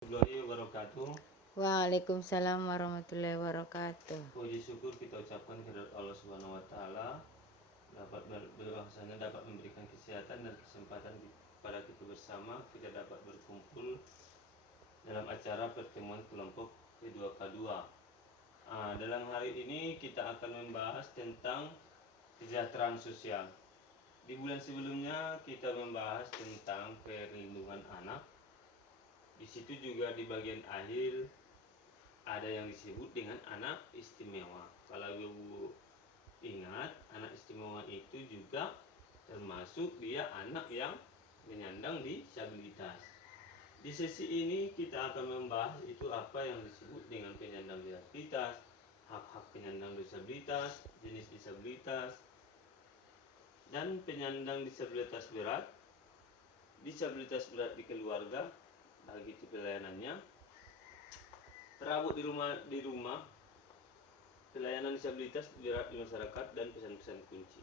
Warahmatullahi wabarakatuh. Waalaikumsalam warahmatullahi wabarakatuh. Puji syukur kita ucapkan kepada Allah Subhanahu wa taala bahwasanya dapat memberikan kesehatan dan kesempatan kepada kita bersama, kita dapat berkumpul dalam acara pertemuan kelompok P2K2. Dalam hari ini kita akan membahas tentang kesejahteraan sosial. Di bulan sebelumnya kita membahas tentang perlindungan anak. Di situ juga di bagian akhir ada yang disebut dengan anak istimewa. Kalau ibu ingat, anak istimewa itu juga termasuk dia anak yang penyandang disabilitas. Di sesi ini kita akan membahas itu apa yang disebut dengan penyandang disabilitas, hak-hak penyandang disabilitas, jenis disabilitas, dan penyandang disabilitas berat di keluarga, begitu pelayanannya, perawat di rumah, pelayanan disabilitas berat di masyarakat, dan pesan-pesan kunci.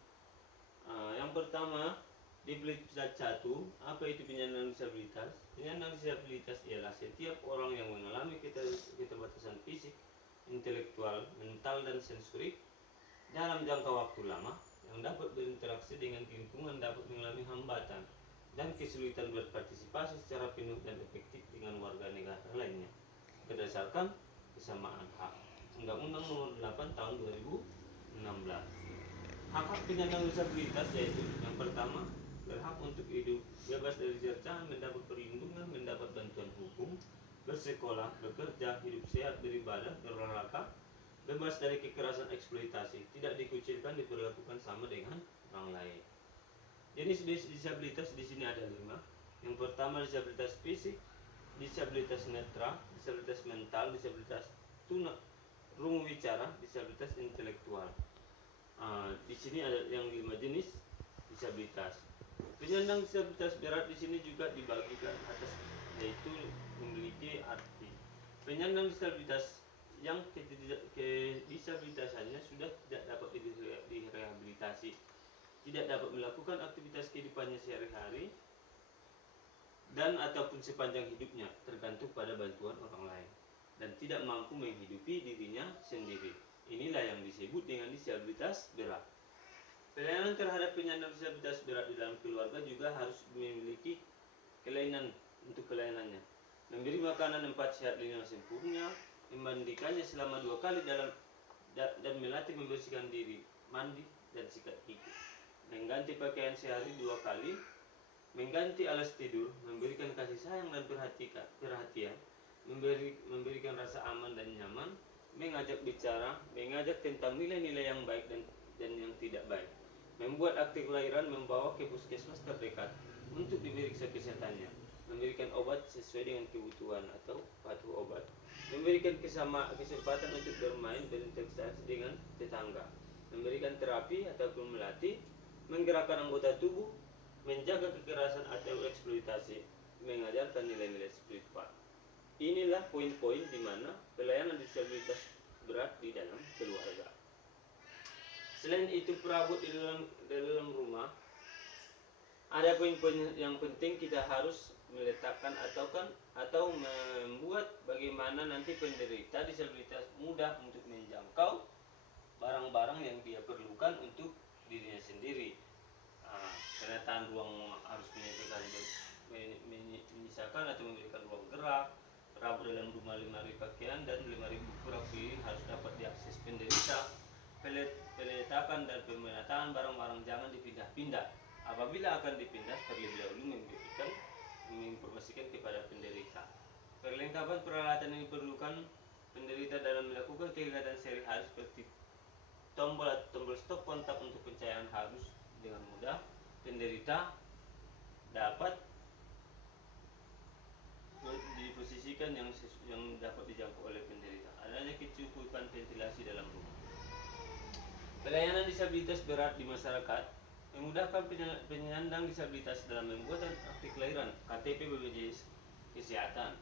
Yang pertama, di episode 1, apa itu penyandang disabilitas? Penyandang disabilitas ialah setiap orang yang mengalami keterbatasan fisik, intelektual, mental, dan sensorik dalam jangka waktu lama, yang dapat berinteraksi dengan lingkungan, dapat mengalami hambatan dan kesulitan berpartisipasi secara penuh dan efektif dengan warga negara lainnya berdasarkan kesamaan hak. Undang-Undang Nomor 8 Tahun 2016. Hak-hak penyandang disabilitas yaitu yang pertama, berhak untuk hidup bebas dari cercaan, mendapat perlindungan, mendapat bantuan hukum, bersekolah, bekerja, hidup sehat, beribadah, berolahraga, bebas dari kekerasan eksploitasi, tidak dikucilkan, diperlakukan sama dengan orang lain. Jenis disabilitas di sini ada 5. Yang pertama, disabilitas fisik, disabilitas netra, disabilitas mental, disabilitas tuna rungu bicara, disabilitas intelektual. Di sini ada yang 5 jenis disabilitas. Penyandang disabilitas berat di sini juga dibagikan atas, yaitu memiliki arti penyandang disabilitas yang kedisabilitasannya sudah tidak dapat direhabilitasi, tidak dapat melakukan aktivitas kehidupannya sehari-hari dan ataupun sepanjang hidupnya, tergantung pada bantuan orang lain, dan tidak mampu menghidupi dirinya sendiri. Inilah yang disebut dengan disabilitas berat. Pelayanan terhadap penyandang disabilitas berat di dalam keluarga juga harus memiliki kelainan untuk pelayanannya. Memberi makanan 4 sehat 5 sempurna, memandikannya selama 2 kali dan melatih membersihkan diri, mandi dan sikat gigi. Mengganti pakaian sehari 2 kali, mengganti alas tidur, memberikan kasih sayang dan perhatian, memberikan rasa aman dan nyaman, mengajak bicara, mengajak tentang nilai-nilai yang baik dan yang tidak baik, membuat akte kelahiran, membawa ke puskesmas terdekat untuk diperiksa kesehatannya, memberikan obat sesuai dengan kebutuhan atau patuh obat, memberikan kesempatan untuk bermain, berinteraksi dengan tetangga, memberikan terapi ataupun melatih, menggerakkan anggota tubuh, menjaga kekerasan atau eksploitasi, mengajarkan nilai-nilai spiritual. Inilah poin-poin di mana pelayanan disabilitas berat di dalam keluarga. Selain itu, perabot di dalam rumah, ada poin-poin yang penting kita harus meletakkan atau membuat bagaimana nanti penderita disabilitas mudah untuk menjangkau barang-barang yang dia perlukan untuk dirinya sendiri. Penataan ruang harus menyisakan atau memberikan ruang gerak. Perabot dalam rumah 5.000 pakaian dan 5.000 buku rapi harus dapat diakses penderita. Peletakan dan pemenataan barang-barang jangan dipindah-pindah. Apabila akan dipindah, terlebih dahulu menginformasikan kepada penderita. Perlengkapan peralatan yang diperlukan penderita dalam melakukan kegiatan sehari-hari seperti tombol stop kontak untuk pencahayaan harus dengan mudah penderita dapat diposisikan yang dapat dijangkau oleh penderita. Adanya kecukupan ventilasi dalam rumah. Pelayanan disabilitas berat di masyarakat memudahkan penyandang disabilitas dalam membuat akte kelahiran, KTP, BPJS Kesehatan,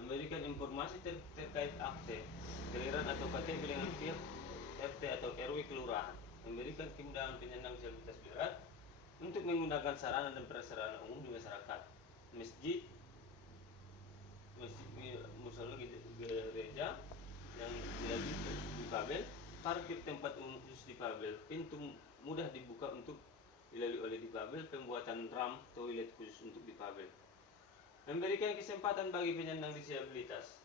memberikan informasi terkait akte kelahiran atau KTP dengan pihak RT atau RW kelurahan, memberikan kemudahan penyandang disabilitas berat untuk menggunakan sarana dan prasarana umum di masyarakat, masjid, musola gereja yang dilalui difabel, parkir tempat umum khusus difabel, pintu mudah dibuka untuk dilalui oleh difabel, pembuatan ramp toilet khusus untuk difabel. Memberikan kesempatan bagi penyandang disabilitas,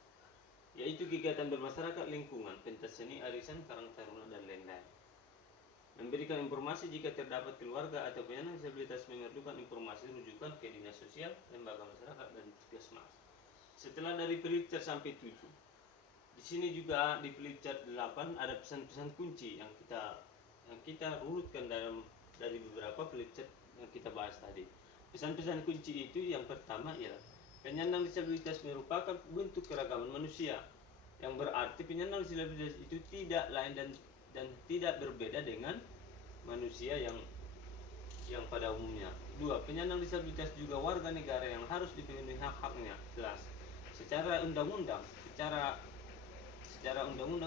yaitu kegiatan bermasyarakat, lingkungan, pentas seni, arisan, karang taruna, dan lain-lain. Memberikan informasi jika terdapat keluarga atau penyandang disabilitas memerlukan informasi, rujukan ke dinas sosial, lembaga masyarakat, dan puskesmas. Setelah dari Pelitcar sampai 7, di sini juga di Pelitcar 8 ada pesan-pesan kunci yang kita urutkan dari beberapa Pelitcar yang kita bahas tadi. Pesan-pesan kunci itu yang pertama ialah penyandang disabilitas merupakan bentuk keragaman manusia, yang berarti penyandang disabilitas itu tidak lain dan tidak berbeda dengan manusia yang pada umumnya. 2. Penyandang disabilitas juga warga negara yang harus dipenuhi hak-haknya jelas. Secara undang-undang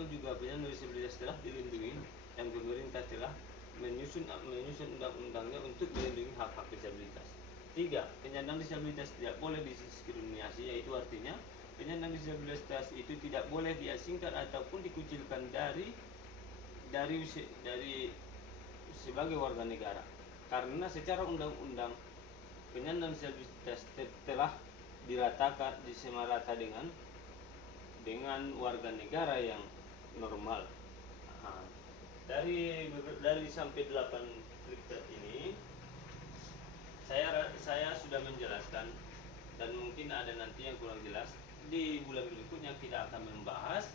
juga penyandang disabilitas telah dilindungi dan pemerintah telah menyusun undang-undangnya untuk melindungi hak-hak disabilitas. 3. Penyandang disabilitas tidak boleh didiskriminasi, yaitu artinya penyandang disabilitas itu tidak boleh diasingkan ataupun dikucilkan dari sebagai warga negara, karena secara undang-undang penyandang disabilitas telah diratakan disemarata dengan warga negara yang normal. Dari sampai 8 Pelitcar ini saya sudah menjelaskan, dan mungkin ada nanti yang kurang jelas. Di bulan berikutnya kita akan membahas,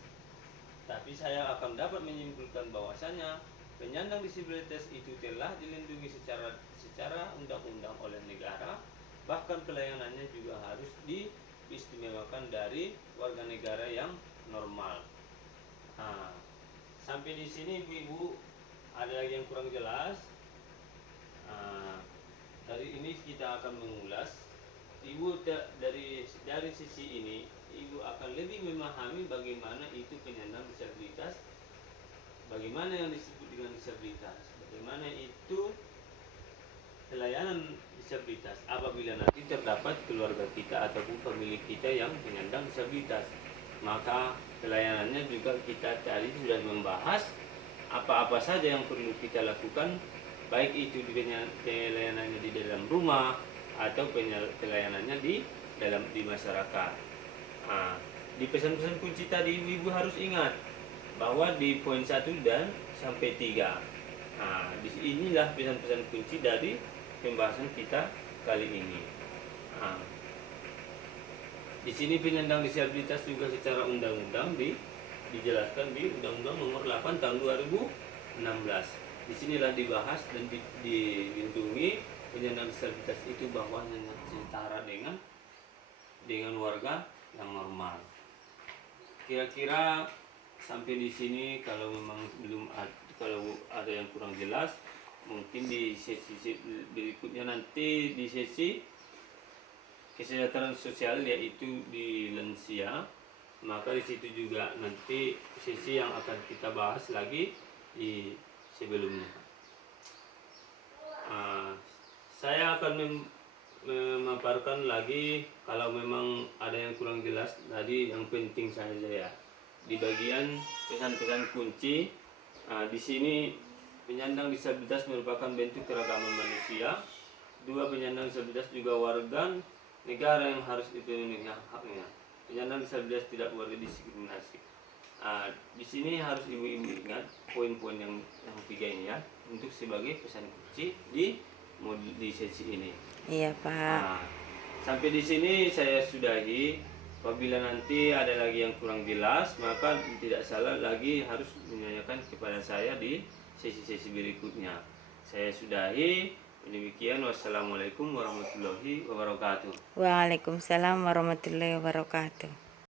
tapi saya akan dapat menyimpulkan bahwasanya penyandang disabilitas itu telah dilindungi secara undang-undang oleh negara, bahkan pelayanannya juga harus diistimewakan dari warga negara yang normal. Sampai di sini Ibu-ibu ada lagi yang kurang jelas? Dari ini kita akan mengulas. Ibu dari sisi ini Ibu akan lebih memahami bagaimana itu penyandang disabilitas, bagaimana yang disebut dengan disabilitas, bagaimana itu pelayanan disabilitas apabila nanti terdapat keluarga kita ataupun pemilik kita yang penyandang disabilitas. Maka pelayanannya juga kita tadi sudah membahas apa-apa saja yang perlu kita lakukan, baik itu pelayanannya di dalam rumah atau pelayanannya di masyarakat. Di pesan-pesan kunci tadi Ibu harus ingat bahwa di poin 1 dan sampai 3. Inilah pesan-pesan kunci dari pembahasan kita kali ini. Di sini penyandang disabilitas juga secara undang-undang dijelaskan di Undang-Undang Nomor 8 Tahun 2016. Disinilah dibahas dan dilindungi penyandang disabilitas itu bahwa setara dengan warga yang normal. Kira-kira sampai di sini, kalau memang kalau ada yang kurang jelas, mungkin di sesi berikutnya nanti di sesi kesejahteraan sosial, yaitu di lansia, maka di situ juga nanti sesi yang akan kita bahas lagi di sebelumnya. Saya akan memaparkan lagi kalau memang ada yang kurang jelas tadi, yang penting saja ya. Di bagian pesan-pesan kunci, di sini penyandang disabilitas merupakan bentuk keragaman manusia. 2. Penyandang disabilitas juga warga negara yang harus dipenuhi hak-haknya. Penyandang disabilitas tidak boleh didiskriminasi. Di sini harus Ibu-ibu ingat poin-poin yang 3 ini ya, untuk sebagai pesan kunci di sesi ini. Iya Pak. Sampai di sini saya sudahi. Apabila nanti ada lagi yang kurang jelas, maka tidak salah lagi harus menanyakan kepada saya di sesi-sesi berikutnya. Saya sudahi. Demikian, wassalamualaikum warahmatullahi wabarakatuh. Waalaikumsalam warahmatullahi wabarakatuh.